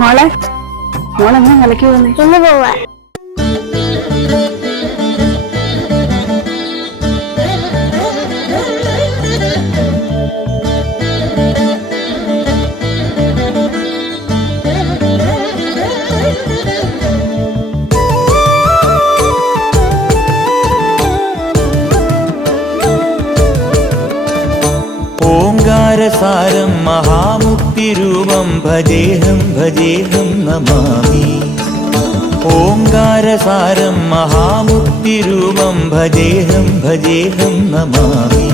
മോളെ മോളെന്നാ വിലക്ക് പോകുന്നേ? ഇന്ന് പോവാ. ഓംകാരസാരം മഹാമുക്തിരൂപം ഭജേഹം ഭജേഹം നമാമി. ഓംകാരസാരം മഹാമുക്തിരൂപം ഭജേഹം ഭജേഹം നമാമി.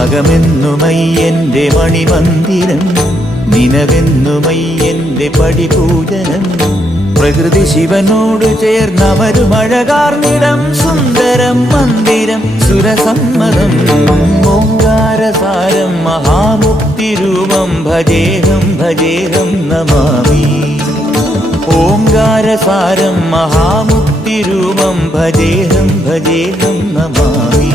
അകമെന്നുമയ്യന്റെ മണിമന്ദിരം, നിനവെന്നുമയ്യന്റെ പടിപൂജനം. പ്രകൃതി ശിവനോട് ചേർന്നമരുമഴകാർന്നിടം, സുന്ദരം മന്ദിരം സുരസമ്മതം. ഓംകാരസാരം മഹാമുക്തിരൂപം ഭജേഹം ഭജേഹം നമാമി. ഓംകാരസാരം മഹാമുക്തിരൂപം ഭജേഹം ഭജേഹം നമാമി.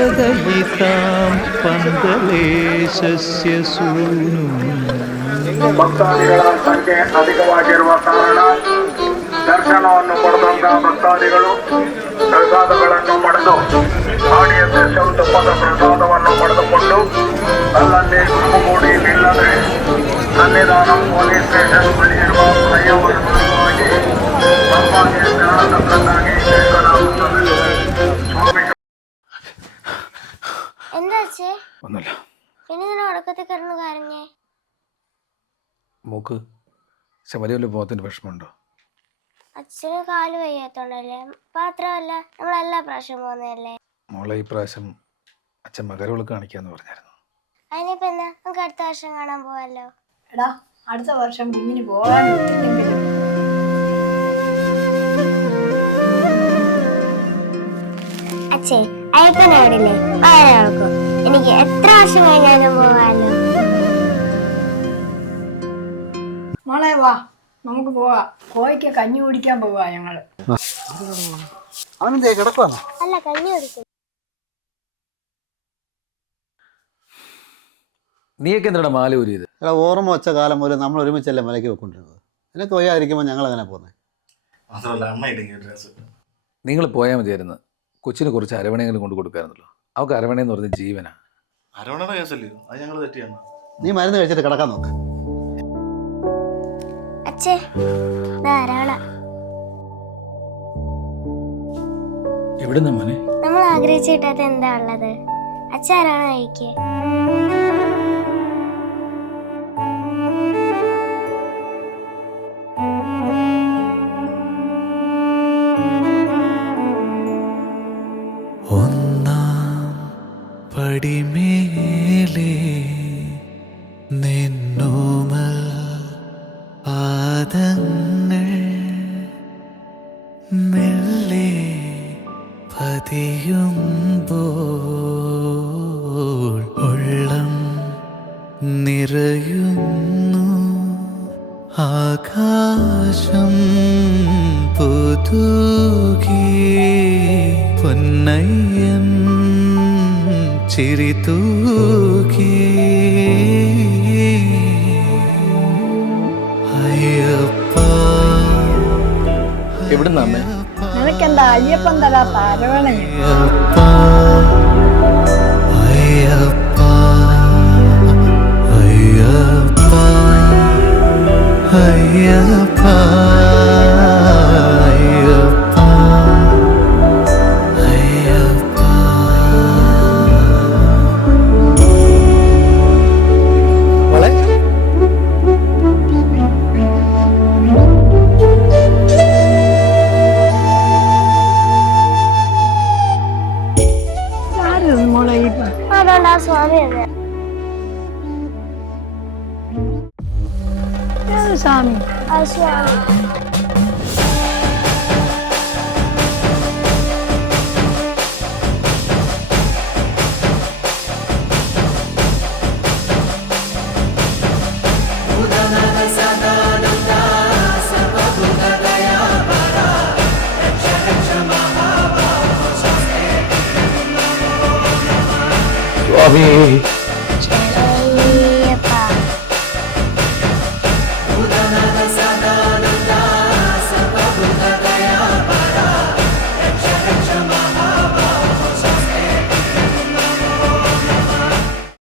കമലജദയിതാം പന്തലേശസ്യ സൂനു. ಭಕ್ತಾದಿಗಳ ಸಂಖ್ಯೆ ಅಧಿಕವಾಗಿರುವ ಕಾರಣ ದರ್ಶನವನ್ನು ಪಡೆದಂತ ಭಕ್ತಾದಿಗಳು ಪ್ರಸಾದಗಳನ್ನು ಪಡೆದು ಆಡಿಯ ತುಪ್ಪದ ಪ್ರಸಾದವನ್ನು ಪಡೆದುಕೊಂಡು ಅಲ್ಲಲ್ಲಿ ಗುಂಪುಗೂಡಿ ನಿಲ್ಲದೆ ಸನ್ನಿಧಾನ ಪೊಲೀಸ್ ಸ್ಟೇಷನ್ ಬಳಿ ಇರುವ ಫ್ಲೈಓವರ್ ಮಾರ್ಗವಾಗಿ ತಪ್ಪಾಗಿ ಜ್ಞಾನತಂತ್ರನಾಗಿ ಕೇಳಲಾಗುತ್ತದೆ. ഒന്നുമില്ല. മൂക്ക് ശബരിമല പോകത്തിന്റെ വിഷമമുണ്ടോ? അച്ഛന് കാല് വയ്യാത്തോണ്ടല്ലേ, മാത്രമല്ല നമ്മളെല്ലാ പ്രാവശ്യം പോകുന്നതല്ലേ. മോളെ ഈ പ്രാവശ്യം അച്ഛൻ മകരവിളക്ക് കാണിക്കാന്ന് പറഞ്ഞായിരുന്നു. അതിനിപ്പോ എന്നാ, നമുക്ക് അടുത്ത വർഷം കാണാൻ പോവാലോ. എടാ അടുത്ത വർഷം കുഞ്ഞിന് പോകാൻ പറ്റില്ലെങ്കിലും അച്ഛേ അയ്യപ്പൻ എവിടില്ലേ വയനാൾക്കും എനിക്ക് എത്ര വർഷം കഴിഞ്ഞാലും പോവാലോ. മോളെ വാ നമുക്ക് പോവാ. കോഴിക്ക് കഞ്ഞി കുടിക്കാൻ പോവാ ഞങ്ങള്. അവനെന്തേ കിടക്കുവാ? അല്ല, കഞ്ഞി കുടിക്കും. നീയൊക്കെ എന്താണ് മാല ഊരിയത്? എടാ ഓർമ്മ വെച്ച കാലം മുതൽ നമ്മൾ ഒരുമിച്ചല്ലേ മലയ്ക്ക് വെക്കൊണ്ടിരുന്നത്. നിനക്ക് വയ്യാതിരിക്കുമ്പോൾ ഞങ്ങൾ അങ്ങനെ പോകുന്നത്. നിങ്ങൾ പോയാൽ മതിയായിരുന്നു. കൊച്ചിന് കുറച്ച് അരവണയെങ്കിലും കൊണ്ട് കൊടുക്കാറുണ്ടല്ലോ. അവൾക്ക് അരവണയെന്ന് പറഞ്ഞ ജീവനാ. അരവണയുടെ കേസല്ലേ അത് ഞങ്ങൾ തെറ്റിയാണ്. നീ മരുന്ന് കഴിച്ചിട്ട് കിടക്കാൻ നോക്ക്. അച്ഛേ ധാരാള എവിടുന്ന മോനെ? നമ്മൾ ആഗ്രഹിച്ചു കിട്ടാത്ത എന്താ ഉള്ളത്? അച്ഛാരാണ് കഴിക്കേ. പടിമേലേ നിന്നോമൽ പാദങ്ങൾ മെല്ലെ പതിയുമ്പോൾ ഉള്ളം നിറയുന്നു. ആകാശം പുതുകി പൊന്നയ്യൻ ചിരിതൂകി. അയ്യപ്പ എവിടുന്ന അമ്മേ? നിനക്കെന്താ അയ്യപ്പൻ തരാത്ത അരവണ? അയ്യപ്പ അയ്യപ്പ അയ്യപ്പ സ്വാമി ആ സ്വാമി. സ്വാമി